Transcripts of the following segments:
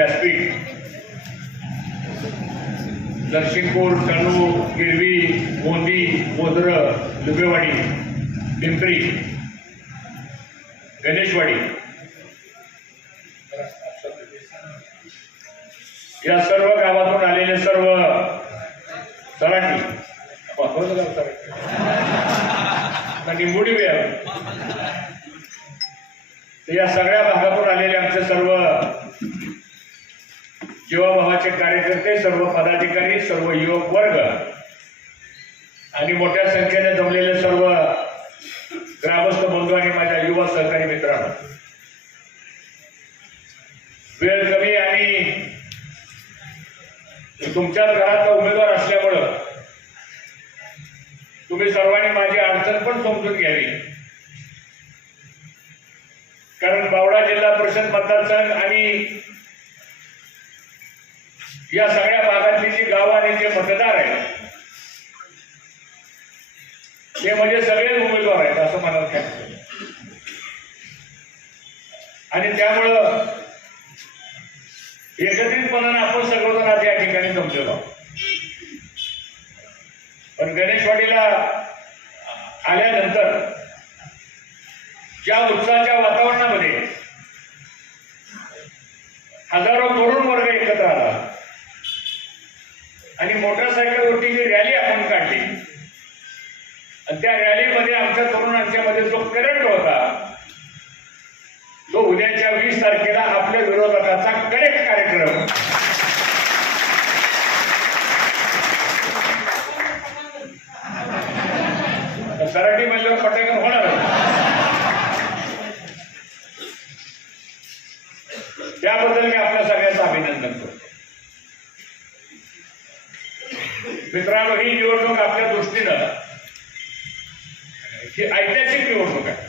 व्यासपीठ. दर्शिनपूर तणू गिरवी गोंदी मोद्र लुबेवाडी पिंपरी गणेशवाडी. या सर्व गावातून आलेले सर्व सराठी निंबुडी वेळ या सगळ्या भागातून आलेले आमचे सर्व जीवाभावाचे कार्यकर्ते सर्व पदाधिकारी सर्व युवक वर्ग आणि मोठ्या संख्येने जमलेले सर्व ग्रामस्थ बंधू आणि माझ्या युवा सहकारी मित्रांनो. वेळ कमी आणि तुमच्याच घरातला उमेदवार असल्यामुळं तुम्ही सर्वांनी माझी अडचण पण समजून घ्यावी. कारण बावडा जिल्हा परिषद मतदारसंघ आणि या सगळ्या भागातली जी गावं आणि जे मतदार आहेत ते म्हणजे सगळेच उमेदवार आहेत असं मला वाटतं आणि त्यामुळं एकत्रितपणानं आपण सर्वजण आज या ठिकाणी जमलेलो आहोत. पण गणेशवाडीला आल्यानंतर ज्या उत्साहाच्या वातावरणामध्ये हजारो तरुण वर्ग एकत्र मोटरसायकलवरती जी रॅली आपण काढली आणि त्या रॅलीमध्ये आमच्या तरुणांच्या मध्ये जो करंट होता तो उद्याच्या वीस तारखेला आपल्या विरोधकाचा करेक्ट कार्यक्रम. सराठी म्हणल्यावर पटाकन होणार. त्याबद्दल मी आपल्या सगळ्यांचं अभिनंदन करतो. मित्रांनो ही निवडणूक आपल्या दृष्टीनं ही ऐतिहासिक निवडणूक आहे.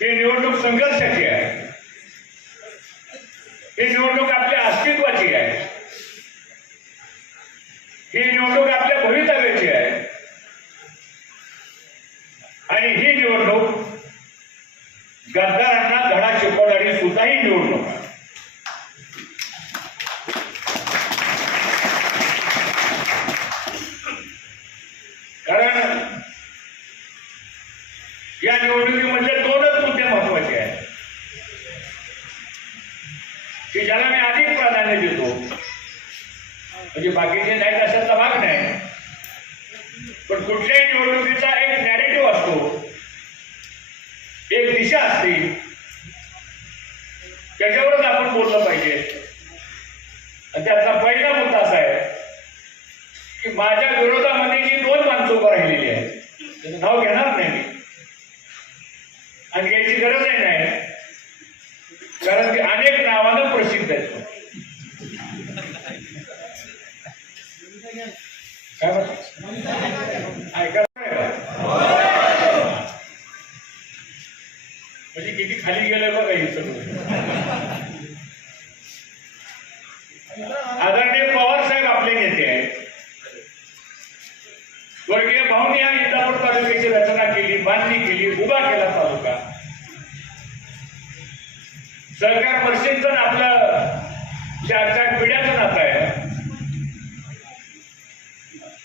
ही निवडणूक संघर्षाची आहे. ही निवडणूक आपल्या अस्तित्वाची आहे. ही निवडणूक आपल्या भवितव्याची आहे. आणि ही निवडणूक गद्दार धडा शिकवणारी सुद्धा ही निवडणूक आहे कारण या निवडणुकीमध्ये दोनच मुद्दे महत्त्वाचे आहेत की ज्याला मी अधिक प्राधान्य देतो म्हणजे बाकीचे नाहीत अशाचा भाग नाही पण कुठल्याही निवडणुकीचा एक नॅरेटिव्ह असतो एक दिशा असते त्याच्यावरच आपण बोललं पाहिजे आणि त्यातला पहिला मुद्दा असा आहे की माझ्या विरोधामध्ये जी दोन माणसं उभं राहिलेली आहेत. त्याचं नाव घेणार नाही मी आणि घ्यायची गरजही नाही कारण ती अनेक नावानं प्रसिद्ध आहेत काय म्हणता? ऐका म्हणजे किती खाली गेलं बघा हे सगळं आदरणीय पवार साहेब आपले नेते आहेत स्वर्गीय भाऊनी या इंदापूर तालुक्याची रचना केली बांधणी केली उभा केला तालुका सरकार मर्शींचं आपलं चार चार पिढ्याचं नातं आहे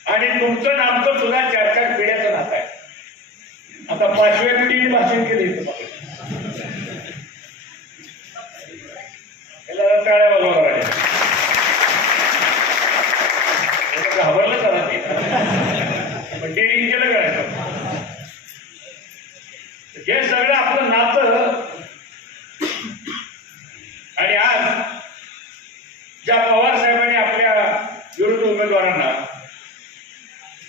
आणि तुमचं आणि आमचं सुद्धा चार चार पिढ्याचं नातं आहे आता पाचव्या पिढीने भाषण केलं इथं बघा. याला टाळ्या वाजवा लागल्या. याला घाबरलं जरा ते पण ते रिंग केलं करायचं हे सगळं आपलं नातं आणि आज ज्या पवार साहेबांनी आपल्या विरुद्ध उमेदवारांना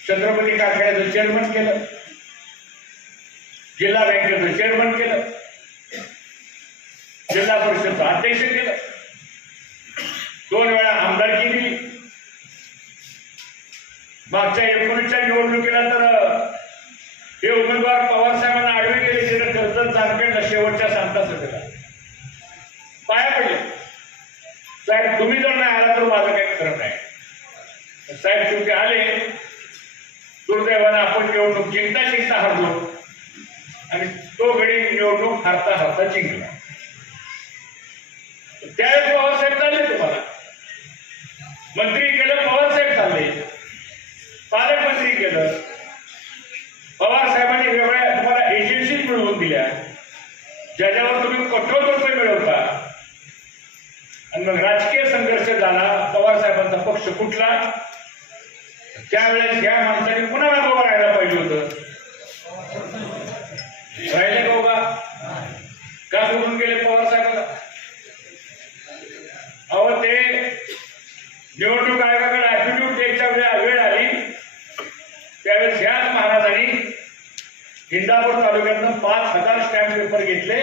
छत्रपती कारखान्याचं चेअरमन केलं जिल्हा बँकेचं चेअरमन केलं जिल्हा परिषदचं अध्यक्ष केलं दोन वेळा आमदार मागच्या एकोणीसच्या निवडणुकीला तर हे उमेदवार पवार साहेबांना आडवे गेले तिथे कर्जत जामखेडला शेवटच्या सांगता सभेला पाया पडले. साहेब तुम्ही जर नाही आला तर माझं काही खरं नाही. साहेब तुमचे आले. दुर्दैवानं आपण निवडणूक जिंकता जिंकता हरलो. आणि तो गडी निवडणूक हारता हरता जिंकला. त्यावेळेस पवार साहेब चालले तुम्हाला. मंत्री केलं पवार साहेब चालले पालकमंत्री केलं पवार साहेबांनी वेगळ्या तुम्हाला एजन्सीज मिळवून दिल्या. ज्याच्यावर तुम्ही कठोर रुपये मिळवता. आणि मग राजकीय संघर्ष झाला पवार साहेबांचा पक्ष कुठला त्यावेळेस या माणसाने पुन्हा उभं राहायला पाहिजे होतं. इंदापूर तालुक्यातनं पाच हजार स्टॅम्प पेपर घेतले.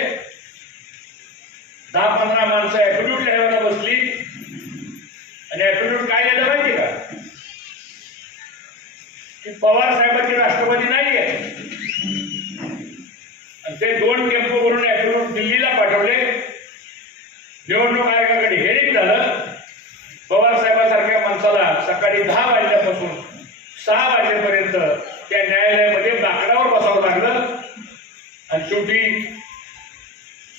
दहा पंधरा माणसं ऍटिट्यूड लिहायला बसली. आणि ऍटिट्यूड काय लिहिलं माहिती का? की पवार साहेबांची राष्ट्रवादी नाही आहे आणि ते दोन टेम्पो करून ऍटिट्यूड दिल्लीला पाठवले निवडणूक आयोगाकडे हेरिंग झालं पवार साहेबांसारख्या माणसाला सकाळी दहा वाजल्यापासून सहा वाजेपर्यंत त्या न्यायालयामध्ये बाकडावर बसावं लागलं आणि शेवटी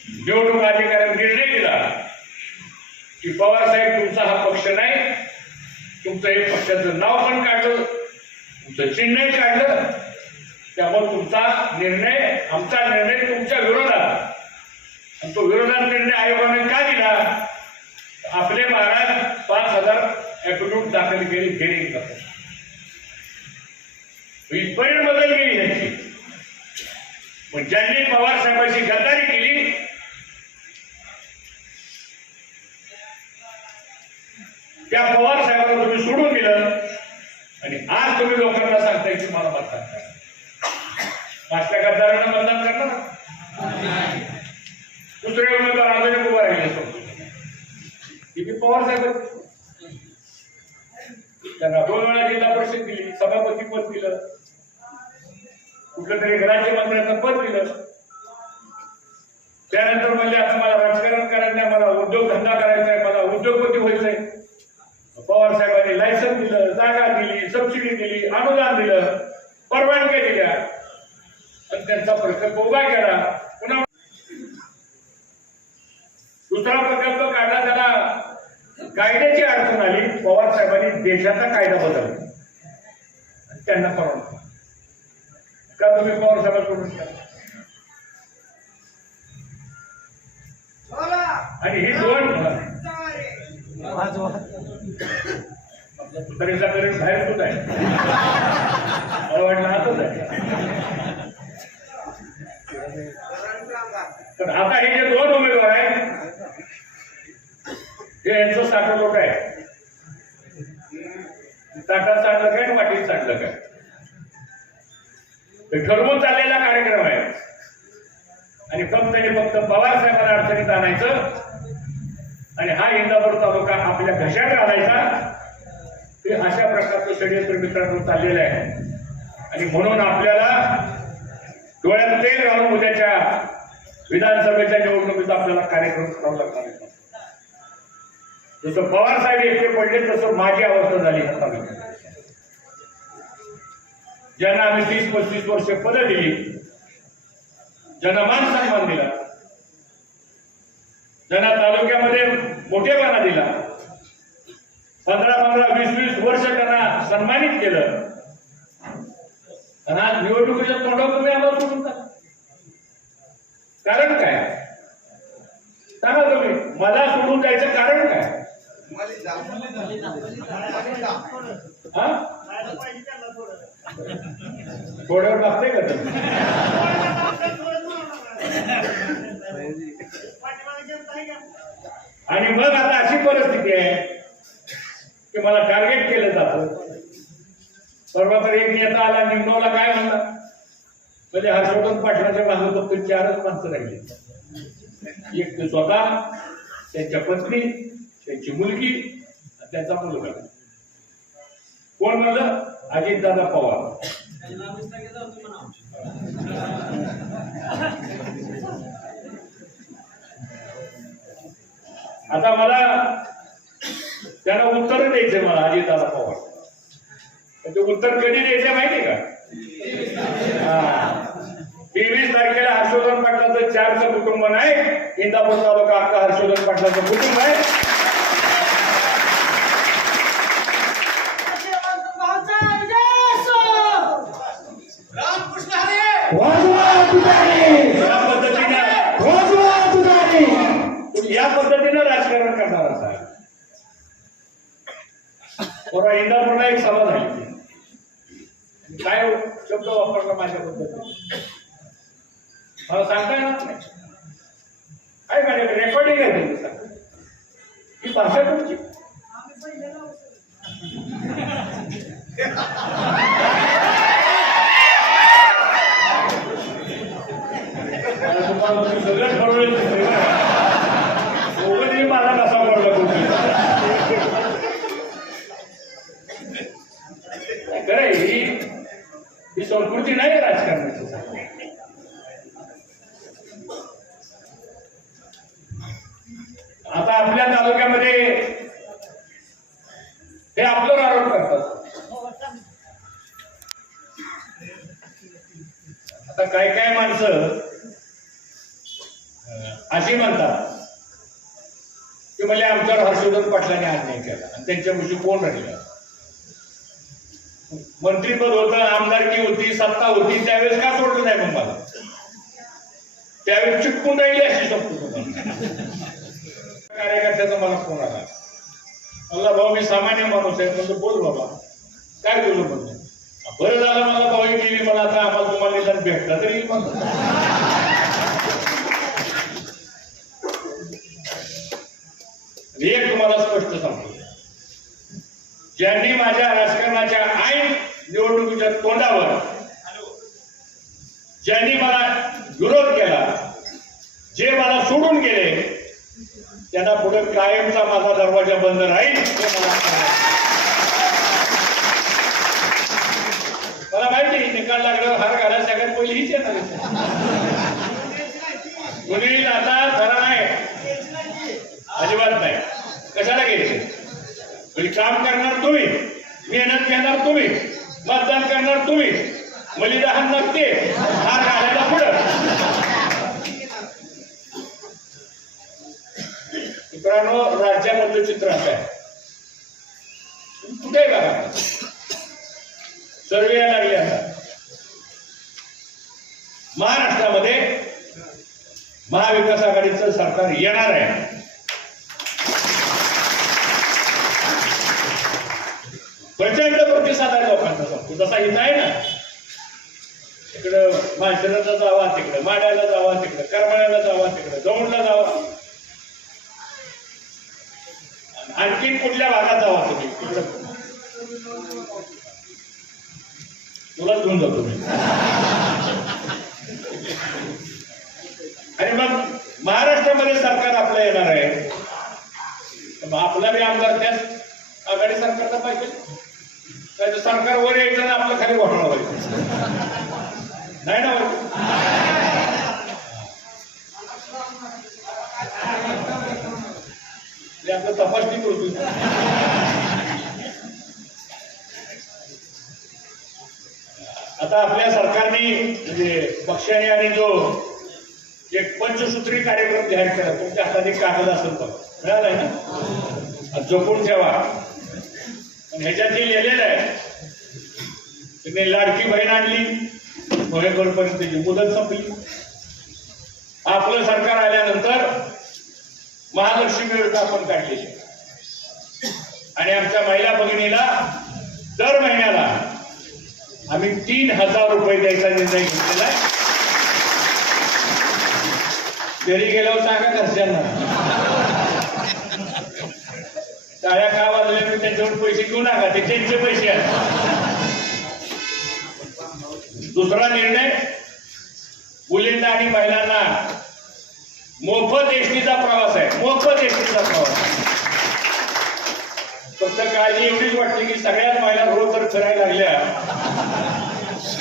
निवडणूक अधिकाऱ्यांनी निर्णय दिला की पवारसाहेब तुमचा हा पक्ष नाही. तुमचं हे पक्षाचं नाव पण काढलं. तुमचं चिन्हही काढलं. त्यामुळे तुमचा निर्णय आमचा निर्णय तुमच्या विरोधात. आणि तो विरोधात निर्णय आयोगाने का दिला? आपले महाराज पाच हजार ऍपिट्यूट दाखल केली हेरिंग करतात इथपर्यंत बदल ज्यांनी पवार साहेबांची गद्दारी केली त्या पवार साहेबांना तुम्ही सोडून दिलं आणि आज तुम्ही लोकांना सांगताय की मला मतदान करा मागच्या गद्दारांना मतदान करणार दुसरे उमेदवार अजून उभा राहिले किती पवार साहेब त्यांना दोन वेळा जिल्हा परिषद दिली सभापती पद दिलं. कुठलं तरी राज्यमंत्र्याचं पद दिलं त्यानंतर म्हणजे आता मला राजकारण करायचं आहे मला उद्योगधंदा करायचा आहे मला उद्योगपती व्हायचंय. पवार साहेबांनी लायसन दिलं जागा दिली सबसिडी दिली अनुदान दिलं परवानग्या दिल्या. आणि त्यांचा प्रकल्प उभा केला. पुन्हा दुसरा प्रकल्प काढला त्याला कायद्याची अडचण आली. पवार साहेबांनी देशाचा कायदा बदलला. त्यांना परवानगी. का तुम्ही पवार साहेब सोडून द्या आणि ही दोन तरीचा करंट बाहेर सुद्धा आहे? मला वाटलं आतच आहे. तर आता हे जे दोन उमेदवार आहेत हे यांचं साठं लोक आहे. ताटात चाललं काय आणि वाटीत चाललं काय? ठरवून चाललेला कार्यक्रम आहे. आणि फक्त आणि फक्त पवार साहेबांना अडचणीत आणायचं. आणि हा इंदापूर तालुका आपल्या घशात घालायचा. ते अशा प्रकारचं षडयंत्र मित्रांनो चाललेलं आहे. आणि म्हणून आपल्याला डोळ्यात तेल घालून उद्याच्या विधानसभेच्या निवडणुकीचा आपल्याला कार्यक्रम करावा लागणार आहे. जसं पवार साहेब एकटे पडले तसं माझी अवस्था झाली तालुक्यात ज्यांना आम्ही तीस पस्तीस वर्ष पदं दिली ज्यांना मान सन्मान दिला ज्यांना तालुक्यामध्ये मोठेपणा दिला पंधरा पंधरा वीस वीस वर्ष त्यांना सन्मानित केलं. आणि आज निवडणुकीच्या तोंडावर तुम्ही आम्हाला सोडून. कारण काय? सांगा तुम्ही मला सोडून जायचं कारण काय? हा? थोड्यावर लागते का आणि मग आता अशी परिस्थिती आहे की मला टार्गेट केलं जातं. परवा तर एक नेता आला निमगावला काय म्हणला? म्हणजे हर्षवर्धन पाटलाच्या बाजू फक्त चारच माणसं राहिली. एक ते स्वतः त्यांच्या पत्नी त्यांची मुलगी त्यांचा मुलगा. कोण म्हणलं? अजितदादा पवार. आता मला त्यांना उत्तर द्यायचंय मला अजितदादा पवार. पण ते उत्तर कधी द्यायचंय माहितीये का? हा. तेवीस तारखेला हर्षवर्धन पाटलाचं चारचं कुटुंब नाही. इंदापूर तालुका अक्का हर्षवर्धन पाटलाचं कुटुंब आहे वाजवा तुतारी या पद्धतीनं वाजवा तुतारी तुम्ही या पद्धतीनं राजकारण करणार असाल बरोबर इंदापूरला एक सभा झाली. काय शब्द वापरला माझ्या पद्धतीने? मला सांगता येणार नाही. काय मॅडम रेकॉर्डिंग आहे तुमचं. ही भाषा तुमची. सगळं ठरवलेलं दिसतंय ना. दोघं तरी मला कसा पडला कुठे खरं ही ही संस्कृती नाही राजकारणाची आता आपल्या तालुक्यामध्ये हे आपल्यावर आरोप करतात आता काय काय माणसं अं, अशी म्हणतात की म्हणजे आमच्यावर हर्षवर्धन पाटलांनी त्यांच्या केला त्यांच्यापाशी कोण राहिलं मंत्रीपद होतं आमदारकी होती सत्ता होती त्यावेळेस का सोडलं नाही मग मला? त्यावेळेस चिटकून राहिली अशी शकतो कार्यकर्त्याचा मला फोन आला. मला भाऊ मी सामान्य माणूस आहे म्हणजे बोल बाबा. काय बोलू म्हणजे बरं झालं मला भाऊ केली मला आता आम्हाला तुम्हाला निदान भेटला तरी म्हणतो. एक तुम्हाला ज्यांनी माझ्या राजकारणाच्या ऐन निवडणुकीच्या तोंडावर ज्यांनी मला विरोध केला जे मला सोडून गेले त्यांना पुढे कायमचा माझा दरवाजा बंद राहील हे मला मला माहिती निकाल लागल्यावर हार घाला सगळ्यात पहिली हीच येणार आहे. आता खरा नाही. अजिबात नाही. म्हणजे काम करणार तुम्ही. मेहनत घेणार तुम्ही. मतदान करणार तुम्ही. बलिदान लागते. हार घालायला पुढं. मित्रांनो राज्यामधलं चित्र असं आहे. कुठे बघा? सर्वे लागले आता. महाराष्ट्रामध्ये महाविकास आघाडीचं सरकार येणार आहे. प्रचंड प्रतिसाद आहे लोकांचा फक्त जसा इथं आहे ना. तिकडं माणसाला जावा तिकडं माड्याला जावा तिकडं करमाळ्याला जावा तिकडं दौंडला जावा. आणखीन कुठल्या भागात जावा तुम्ही. तुलाच घेऊन जातो आणि मग महाराष्ट्रामध्ये सरकार आपलं येणार आहे. तर मग आपला बी आमदार त्याच आघाडी सरकारला पाहिजे. काय तर सरकार वर यायचं आणि आपलं खाली घोटाळा व्हायचं नाही ना आपलं तपासणी करतो आता आपल्या सरकारने म्हणजे पक्षाने आणि जो एक पंचसूत्री कार्यक्रम जाहीर केला तुमच्या हाताने कागद असेल तर मिळालाय ना? जपून ठेवा. ह्याच्यातही ह्याच्यात लिहिलेलं आहे. तुम्ही लाडकी बहीण आणली. नोव्हेंबरपर्यंत त्याची मुदत संपली. आपलं सरकार आल्यानंतर महालक्ष्मी योजना आपण काढलेली आणि आमच्या महिला भगिनीला दर महिन्याला आम्ही तीन हजार रुपये द्यायचा निर्णय घेतलेला आहे. घरी गेल्यावर सांगा घरच्यांना. टाळ्या का वाजल्या मी त्यांच्यावर पैसे घेऊ नका ते त्यांचे पैसे आहेत. दुसरा निर्णय मुलींना आणि महिलांना मोफत एसटीचा प्रवास आहे. मोफत एसटीचा प्रवास फक्त काळजी एवढीच वाटते की सगळ्याच महिला जर फिरायला लागल्या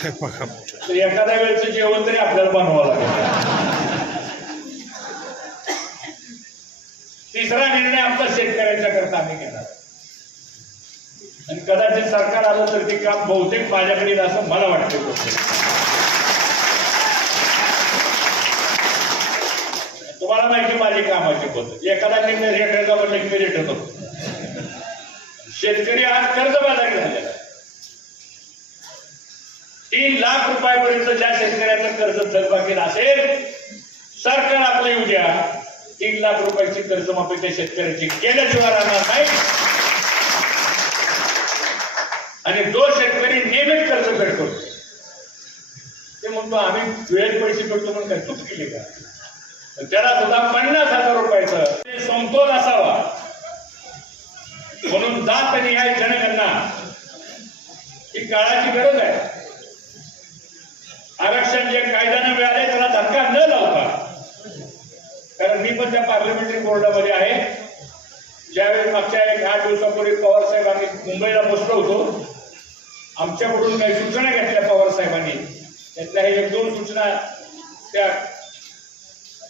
तर एखाद्या वेळेचं जेवण तरी आपल्याला बनवावं लागेल. तिसरा निर्णय आमचा शेतकऱ्यांच्या करता आम्ही घेणार. आणि कदाचित सरकार आलं तर ते काम बहुतेक माझ्याकडे येईल असं मला वाटतं. तुम्हाला माहिती माझी कामाची पद्धत. एखादा निर्णय रेटरचा म्हणलं की मी रेटर शेतकरी आज कर्जबाजारी झालेला तीन लाख रुपयापर्यंत ज्या शेतकऱ्याचं कर्ज थकबाकी असेल सरकार आपलं येऊ द्या. तीन लाख रुपयाची कर्जमाफी त्या शेतकऱ्याची केल्याशिवाय राहणार नाही. आणि जो शेतकरी नियमित कर्ज फेडतो ते म्हणतो आम्ही वेळेत पैसे फेडतो म्हणून काय चूक केली का? त्याला सुद्धा पन्नास हजार रुपयाचं ते समतोल असावा. म्हणून जात न्याय जनगणना ही काळाची गरज आहे. आरक्षण जे कायद्यानं मिळाले त्याला धक्का न लावता कारण मी पण त्या पार्लमेंटरी बोर्डामध्ये आहे. ज्यावेळी मागच्या एक आठ दिवसापूर्वी पवार साहेब आम्ही मुंबईला बसलो होतो आमच्याकडून काही सूचना घेतल्या पवार साहेबांनी? त्यातल्या हे एक दोन सूचना त्या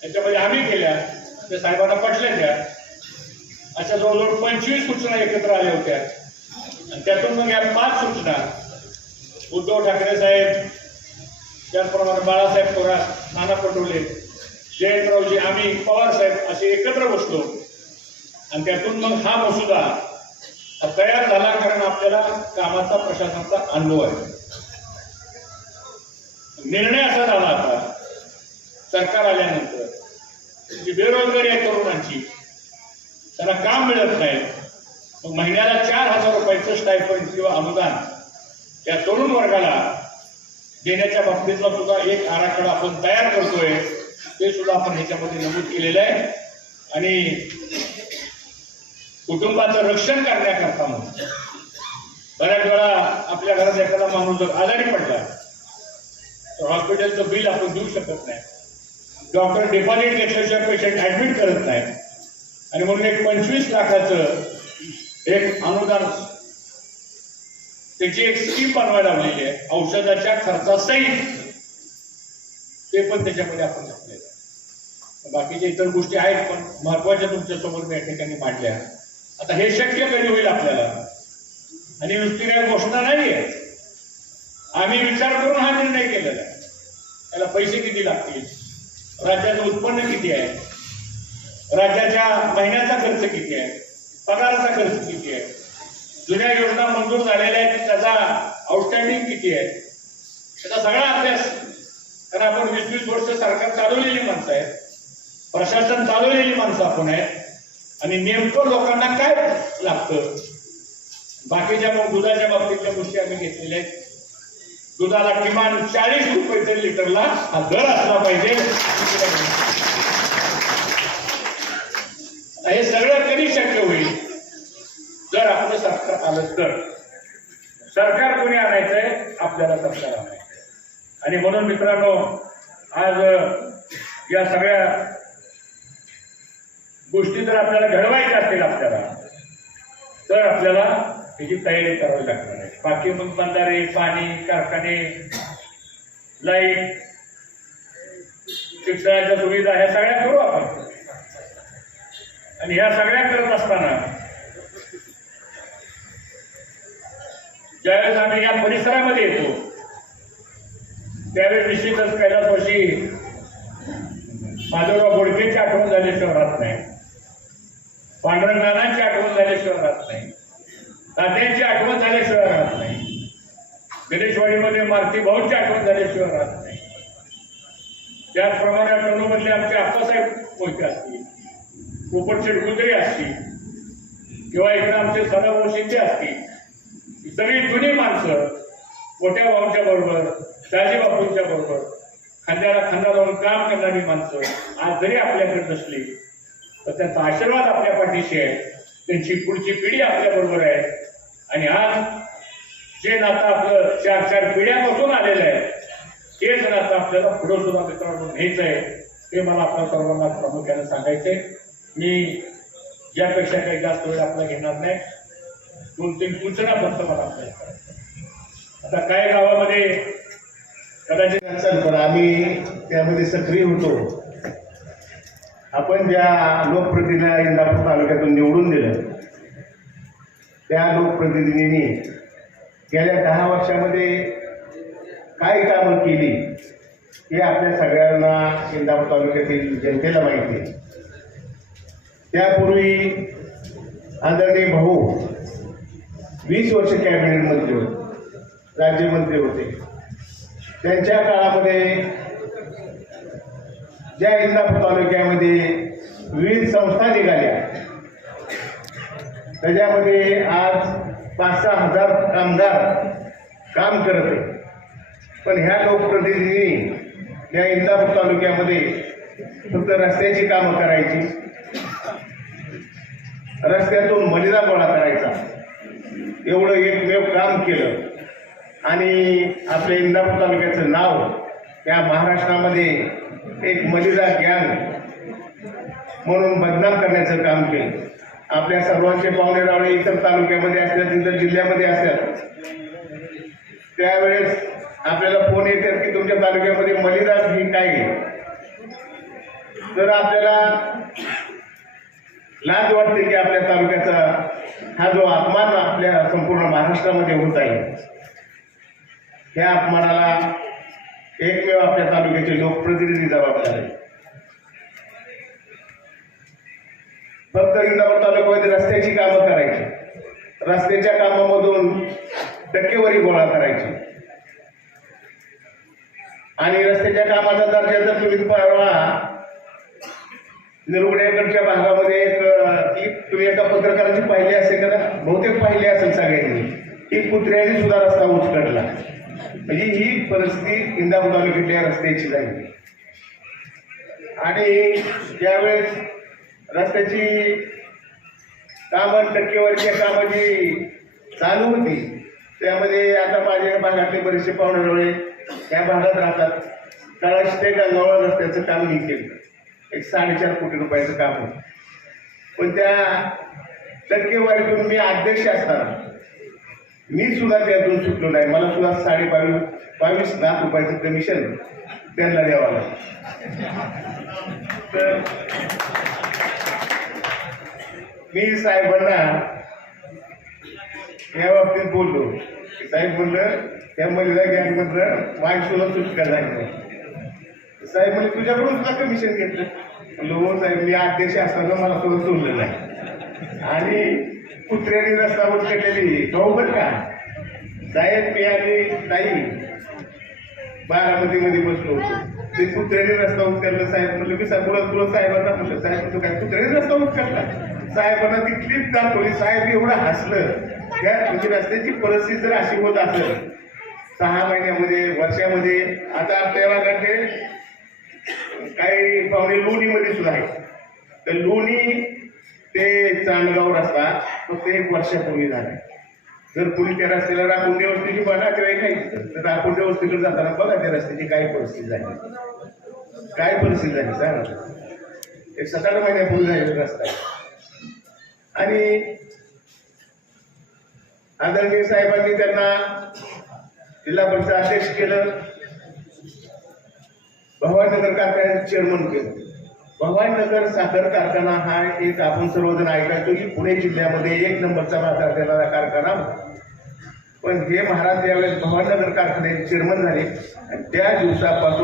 त्याच्यामध्ये आम्ही केल्या त्या साहेबांना पटल्या त्या. अशा जवळजवळ पंचवीस सूचना एकत्र आल्या होत्या. आणि त्यातून मग या पाच सूचना. उद्धव ठाकरे साहेब त्याचप्रमाणे बाळासाहेब थोरात नाना पटोले जयंतरावजी आम्ही पवार साहेब असे एकत्र बसलो. आणि त्यातून मग हा मसुदा तयार झाला कारण आपल्याला कामाचा प्रशासनाचा अनुभव आहे. निर्णय असा झाला आता सरकार आल्यानंतर जी बेरोजगारी आहे तरुणांची त्यांना काम मिळत नाही. मग महिन्याला चार हजार रुपयाचं स्टायफंड किंवा अनुदान या तरुण वर्गाला देण्याच्या बाबतीतला सुद्धा एक आराखडा आपण तयार करतोय. ते सुद्धा आपण ह्याच्यामध्ये नमूद केलेलं आहे. आणि कुटुंबाचं रक्षण करण्याकरता म्हणून. बऱ्याच वेळा आपल्या घरात एखादा माणूस जर आजारी पडला तर हॉस्पिटलचं बिल आपण देऊ शकत नाही. डॉक्टर डिपॉझिट घेतल्याशिवाय पेशंट ऍडमिट करत नाही. आणि म्हणून एक पंचवीस लाखाचं एक अनुदान त्याची एक स्कीम बनवायला लावलेली आहे. औषधाच्या खर्चासहित ते पण त्याच्यामध्ये आपण घातलेलं बाकीच्या इतर गोष्टी आहेत पण महत्त्वाच्या तुमच्यासमोर मी या ठिकाणी मांडल्या. आता हे शक्य कधी होईल आपल्याला? आणि नुसती काही घोषणा नाहीये. आम्ही विचार करून हा निर्णय केलेला आहे. त्याला पैसे किती लागतील? राज्याचं उत्पन्न किती आहे? राज्याच्या महिन्याचा खर्च किती आहे? पगाराचा खर्च किती आहे? जुन्या योजना मंजूर झालेल्या आहेत त्याचा आउटस्टँडिंग किती आहे? त्याचा सगळा अभ्यास कारण आपण वीस वीस वर्ष सरकार चालवलेली माणसं आहेत. प्रशासन चालवलेली माणसं आपण आहे आणि नेमकं लोकांना काय लागतं? बाकीच्या मग दुधाच्या बाबतीतल्या गोष्टी आम्ही घेतलेल्या आहेत. दुधाला किमान चाळीस रुपये तरी लिटरला हा दर असला पाहिजे. हे सगळं कधी शक्य होईल? जर आपलं सरकार आलं तर. सरकार कोणी आणायचंय? आपल्याला सरकार आणायचं. आणि म्हणून मित्रांनो आज या सगळ्या गोष्टी जर आपल्याला घडवायच्या असतील आपल्याला. तर आपल्याला त्याची तयारी करावी लागणार आहे. बाकी मग बंधारे पाणी कारखाने लाइट शिक्षणाच्या सुविधा ह्या सगळ्या करू आपण. आणि ह्या सगळ्या करत असताना ज्यावेळेस आम्ही या परिसरामध्ये येतो त्यावेळेस निश्चितच कैलासवाशी माधवराव बोडकेची आठवण झाल्याशिवाय राहत नाही. पांडुरंग नानांची आठवण झाल्याशिवाय राहत नाही. तात्यांची आठवण झाल्याशिवाय राहत नाही. गणेशवाडीमध्ये मारुती भाऊंची आठवण झाल्याशिवाय राहत नाही. त्याचप्रमाणे टणूमधले आमचे आप्पासाहेब मोहिते असतील पोपट शेडकुदरी असतील किंवा इकडे आमचे सदाभाऊ शिंदे असतील. सगळी जुनी माणसं मोठ्या भाऊंच्या बरोबर शहाजी बापूंच्या बरोबर खांद्याला खांदा लावून काम करणारी माणसं आज जरी आपल्याकडे नसली तर त्यांचा आशीर्वाद आपल्या पाठीशी आहे. त्यांची पुढची पिढी आपल्या बरोबर आहे. आणि आज जे नातं आपलं चार चार पिढ्यापासून आलेलं आहे तेच नातं आपल्याला पुढं सुद्धा मित्रांनो घ्यायचं आहे हे मला आपल्या सर्वांना प्रामुख्याने सांगायचंय. मी यापेक्षा काही जास्त वेळ आपला घेणार नाही. दोन तीन सूचना फक्त मला आपल्याला आता काय गावामध्ये कदाचित नसेल पण आम्ही त्यामध्ये सक्रिय होतो. आपण ज्या लोकप्रतिनिधीला इंदापूर तालुक्यातून निवडून दिलं त्या लोकप्रतिनिधींनी गेल्या दहा वर्षामध्ये काय कामं केली हे आपल्या सगळ्यांना इंदापूर तालुक्यातील जनतेला माहिती आहे. त्यापूर्वी आदरणीय भाऊ वीस वर्ष कॅबिनेट मंत्री होते राज्यमंत्री होते. त्यांच्या काळामध्ये ज्या इंदापूर तालुक्यामध्ये विविध संस्था निघाल्या त्याच्यामध्ये आज पाच सहा हजार कामगार काम करत आहे पण ह्या लोकप्रतिनिधींनी या इंदापूर तालुक्यामध्ये फक्त रस्त्याची कामं करायची रस्त्यातून मलिदा गोळा करायचा एवढं एकमेव काम केलं. आणि आपल्या इंदापूर तालुक्याचं नाव या महाराष्ट्रामध्ये एक मलिदा गँग म्हणून बदनाम करण्याचं काम केलं. आपल्या सर्वांचे पाहुणे रावळे इतर तालुक्यामध्ये असतात इतर जिल्ह्यामध्ये असतात त्यावेळेस आपल्याला फोन येतात की तुमच्या तालुक्यामध्ये मलिदा ही काय आहे? तर आपल्याला लाज वाटते की आपल्या तालुक्याचा हा जो अपमान आपल्या संपूर्ण महाराष्ट्रामध्ये होत आहे. ह्या अपमानाला एकमेव आपल्या तालुक्याचे लोकप्रतिनिधी जबाबदार आहे फक्त इंदापूर तालुक्यामध्ये रस्त्याची कामं करायची. रस्त्याच्या कामामधून टक्केवारी गोळा करायची. आणि रस्त्याच्या कामाचा दर्जा जर तुम्ही परवा निरुगड्याकडच्या भागामध्ये एक तुम्ही एका पत्रकाराची पाहिली असेल का बहुतेक पाहिले असेल सगळ्यांनी. की कुत्र्याने सुद्धा रस्ता उचकडला म्हणजे ही परिस्थिती इंदापूर तालुक्यातल्या रस्त्याची झाली आणि ज्यावेळेस रस्त्याची कामं टक्केवारीच्या कामं जी चालू होती त्यामध्ये आता माझ्या भागातले बरेचसे पाहुणे त्या भागात राहतात. तळाशी ते गंगावळ रस्त्याचं काम मी केलं. एक साडेचार कोटी रुपयाचं काम होतं. पण त्या टक्केवारीतून मी अध्यक्ष असताना मी सुद्धा त्यातून सुटलो नाही. मला सुद्धा साडे बावीस बावीस लाख रुपयाचं कमिशन त्यांना द्यावं लागलं. तर मी साहेबांना या बाबतीत बोललो. की साहेब म्हणलं त्या महिला गँगमधलं माझी सुद्धा सुटका झाली नाही. साहेब म्हणजे तुझ्याकडून सुद्धा कमिशन घेतलं? म्हणलं हो साहेब मी अध्यक्ष असताना मला सुद्धा सोडलं नाही. आणि कुत्र्याने रस्ता उचकटलेली भाऊ बरं का? साहेब मी आणि ताई बारामतीमध्ये बसलो होतो. ते कुत्र्याने रस्ता उचकरला साहेब म्हणलं मी बोलत तुला साहेबांना म्हणलं. साहेब तू काय कुत्र्याने रस्ता उचकरला साहेबांना ती क्लिप दाखवली. साहेब एवढं हसलं. त्या म्हणजे रस्त्याची परिस्थिती जर अशी होत असेल सहा महिन्यामध्ये वर्षामध्ये आता आपल्या भागातले काही पाहुणे लोणीमध्ये सुद्धा आहेत. तर लोणी ते चांदगाव रस्ता फक्त एक वर्षापूर्वी झाले. जर कुणी त्या रस्त्याला राखुंडे वस्तीची बघा किंवा ऐकायचं तर राखुंडे वस्तीकडे जाताना बघा त्या रस्त्याची काय परिस्थिती झाली. काय परिस्थिती झाली सांगा. एक सकाळ आठ महिन्यापूर्वी झालेला रस्ता. आणि आदरणीय साहेबांनी त्यांना जिल्हा परिषद अध्यक्ष केलं. भवानीनगर कारखान्याचे चेअरमन केलं. भवानगर साखर कारखाना हा एक आपण सर्वजण ऐकायचो की पुणे जिल्ह्यामध्ये एक नंबरचा बाजार देणारा कारखाना पण हे महाराज यावेळेस भवानगर कारखान्याचे चेअरमन झाले आणि त्या दिवसापासून